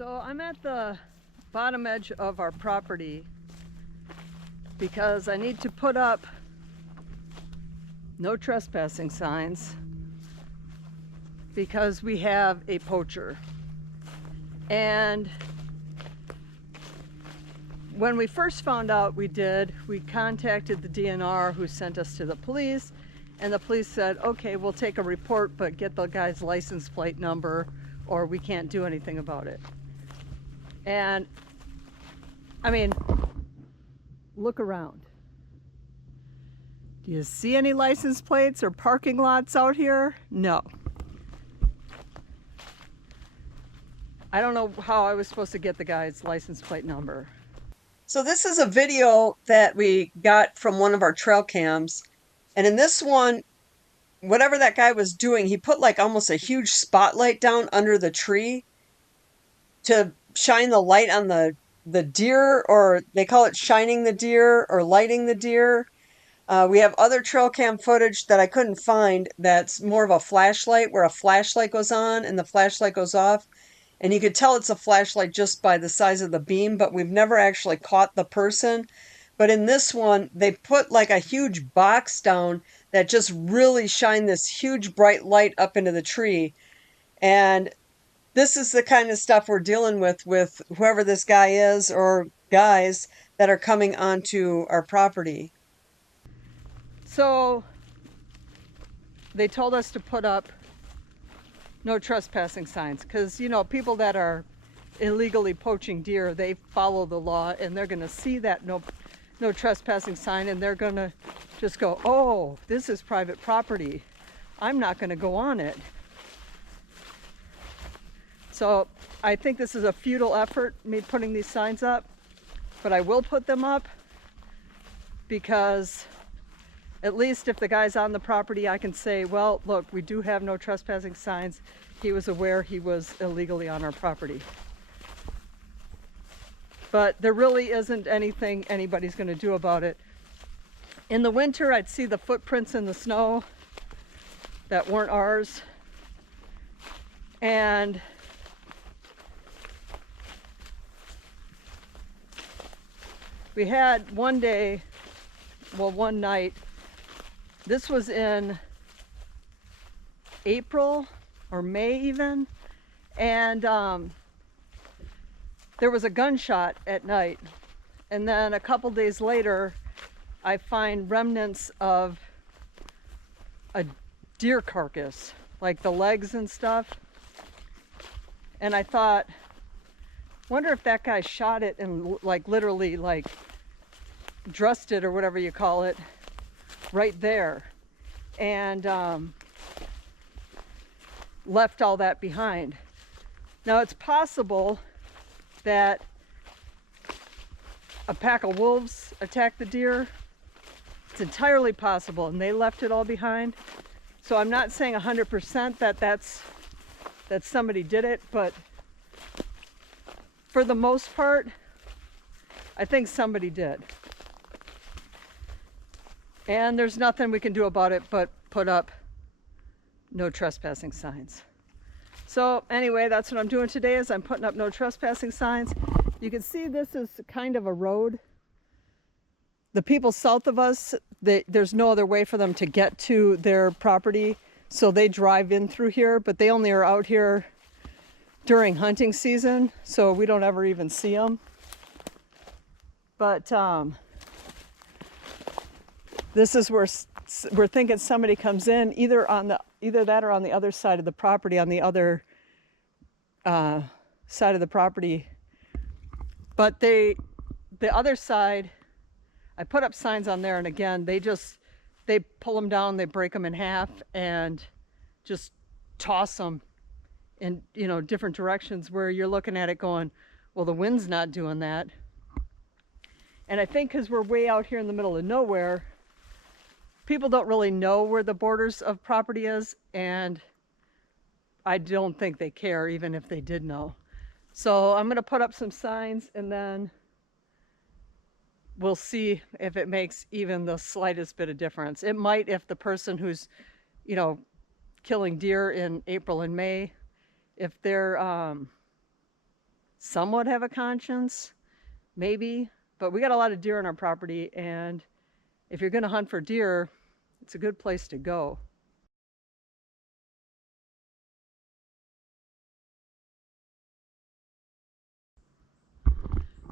So I'm at the bottom edge of our property because I need to put up no trespassing signs because we have a poacher. And when we first found out we contacted the DNR who sent us to the police, and the police said, okay, we'll take a report, but get the guy's license plate number or we can't do anything about it. And I mean, look around. Do you see any license plates or parking lots out here? No. I don't know how I was supposed to get the guy's license plate number. So this is a video that we got from one of our trail cams. And in this one, whatever that guy was doing, he put like almost a huge spotlight down under the tree to shine the light on the deer, or they call it shining the deer or lighting the deer. We have other trail cam footage that I couldn't find that's more of a flashlight, where a flashlight goes on and the flashlight goes off. And you could tell it's a flashlight just by the size of the beam, but we've never actually caught the person. But in this one, they put like a huge box down that just really shined this huge bright light up into the tree. And this is the kind of stuff we're dealing with whoever this guy is or guys that are coming onto our property. So they told us to put up no trespassing signs because, you know, people that are illegally poaching deer, they follow the law and they're going to see that no trespassing sign and they're going to just go, oh, this is private property. I'm not going to go on it. So I think this is a futile effort, me putting these signs up, but I will put them up because at least if the guy's on the property, I can say, well, look, we do have no trespassing signs. He was aware he was illegally on our property. But there really isn't anything anybody's going to do about it. In the winter, I'd see the footprints in the snow that weren't ours. And we had one night, this was in April or May even, and there was a gunshot at night. And then a couple days later, I find remnants of a deer carcass, like the legs and stuff. And I thought, wonder if that guy shot it and like literally like dressed it or whatever you call it right there and left all that behind. Now it's possible that a pack of wolves attacked the deer. It's entirely possible and they left it all behind. So I'm not saying 100% that somebody did it, but for the most part, I think somebody did. And there's nothing we can do about it but put up no trespassing signs. So anyway, that's what I'm doing today, is I'm putting up no trespassing signs. You can see this is kind of a road. The people south of us, there's no other way for them to get to their property, so they drive in through here, but they only are out here during hunting season, so we don't ever even see them. But this is where we're thinking somebody comes in, either that or on the other side of the property, on the other side of the property. But the other side, I put up signs on there, and again, they pull them down, they break them in half, and just toss them in, you know, different directions where you're looking at it going, well, the wind's not doing that. And I think because we're way out here in the middle of nowhere, people don't really know where the borders of property is, and I don't think they care even if they did know. So I'm going to put up some signs and then we'll see if it makes even the slightest bit of difference. It might if the person who's, you know, killing deer in April and May, if they're somewhat have a conscience, maybe. But we got a lot of deer on our property, and if you're going to hunt for deer, it's a good place to go.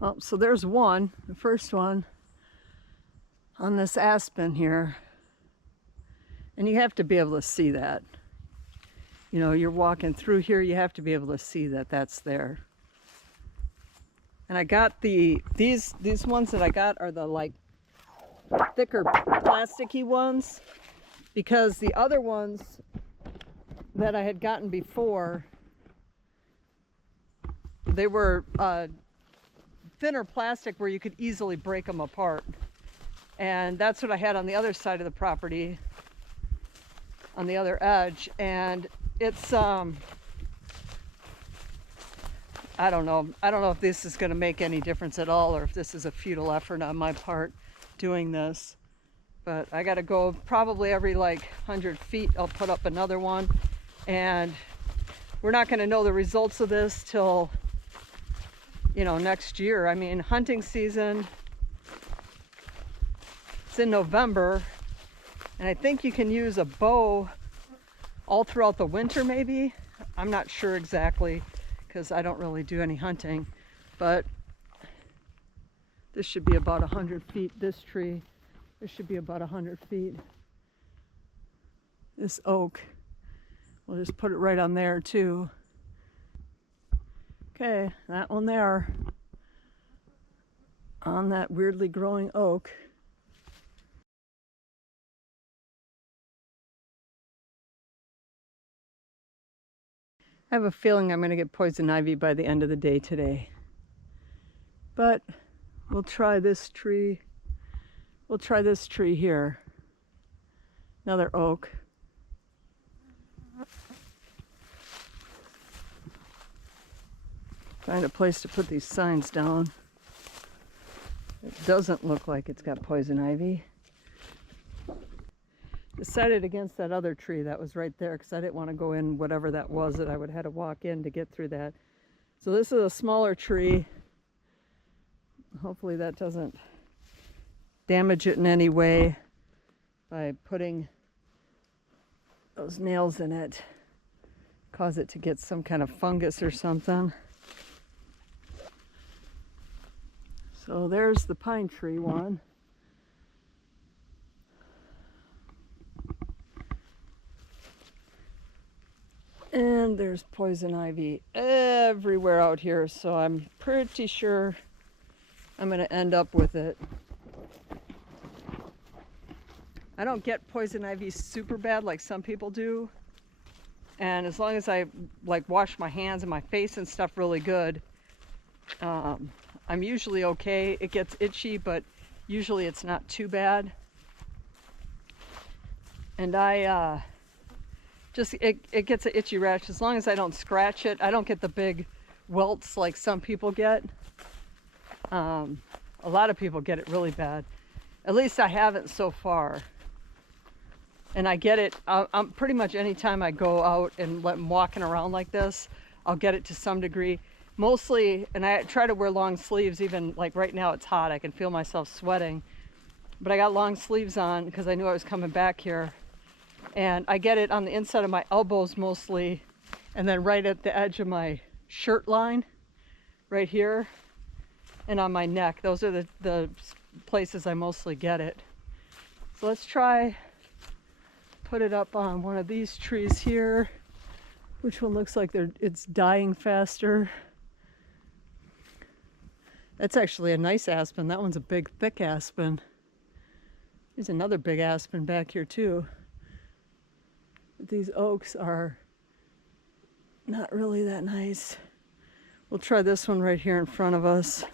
Well, so there's one, the first one on this aspen here. And you have to be able to see that. You know, you're walking through here, you have to be able to see that that's there. And I got these ones that I got are the like thicker plasticky ones, because the other ones that I had gotten before, they were thinner plastic where you could easily break them apart. And that's what I had on the other side of the property, on the other edge. And it's I don't know if this is going to make any difference at all, or if this is a futile effort on my part doing this. But I got to go probably every like 100 feet. I'll put up another one, and we're not going to know the results of this till, you know, next year. I mean, hunting season, it's in November, and I think you can use a bow all throughout the winter maybe. I'm not sure exactly, because I don't really do any hunting, but this should be about 100 feet. This tree, this should be about 100 feet. This oak, we'll just put it right on there too. Okay, that one there, on that weirdly growing oak. I have a feeling I'm going to get poison ivy by the end of the day today. But we'll try this tree. We'll try this tree here. Another oak. Find a place to put these signs down. It doesn't look like it's got poison ivy. Decided against that other tree that was right there, because I didn't want to go in whatever that was that I would have to walk in to get through that. So this is a smaller tree. Hopefully that doesn't damage it in any way by putting those nails in it, cause it to get some kind of fungus or something. So there's the pine tree one. And there's poison ivy everywhere out here, so I'm pretty sure I'm going to end up with it. I don't get poison ivy super bad like some people do. And as long as I like wash my hands and my face and stuff really good, I'm usually okay. It gets itchy, but usually it's not too bad. And it gets an itchy rash as long as I don't scratch it. I don't get the big welts like some people get. A lot of people get it really bad. At least I haven't so far. And I get it, I'm pretty much anytime I go out and I'm walking around like this, I'll get it to some degree. Mostly, and I try to wear long sleeves, even like right now it's hot, I can feel myself sweating. But I got long sleeves on because I knew I was coming back here. And I get it on the inside of my elbows mostly, and then right at the edge of my shirt line, right here, and on my neck. Those are the places I mostly get it. So let's try put it up on one of these trees here, which one looks like it's dying faster. That's actually a nice aspen. That one's a big, thick aspen. There's another big aspen back here too. But these oaks are not really that nice. We'll try this one right here in front of us.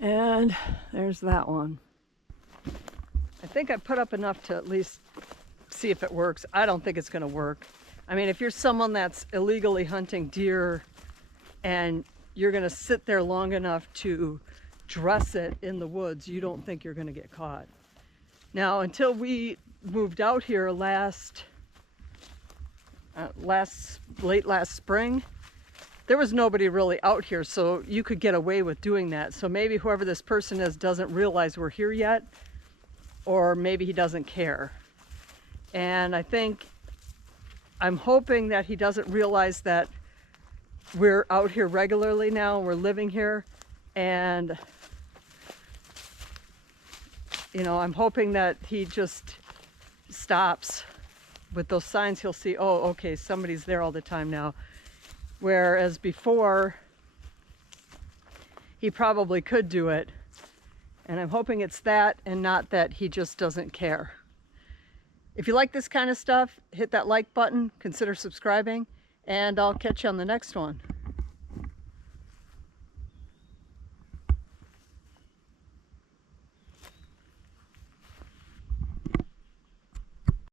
And there's that one. I think I put up enough to at least see if it works. I don't think it's going to work. I mean, if you're someone that's illegally hunting deer and you're going to sit there long enough to dress it in the woods, you don't think you're going to get caught. Now, until we moved out here last late last spring, there was nobody really out here, so you could get away with doing that. So maybe whoever this person is doesn't realize we're here yet, or maybe he doesn't care. And I'm hoping that he doesn't realize that we're out here regularly now, we're living here, and you know, I'm hoping that he just stops with those signs. He'll see, oh, okay, somebody's there all the time now. Whereas before, he probably could do it. And I'm hoping it's that and not that he just doesn't care. If you like this kind of stuff, hit that like button, consider subscribing, and I'll catch you on the next one.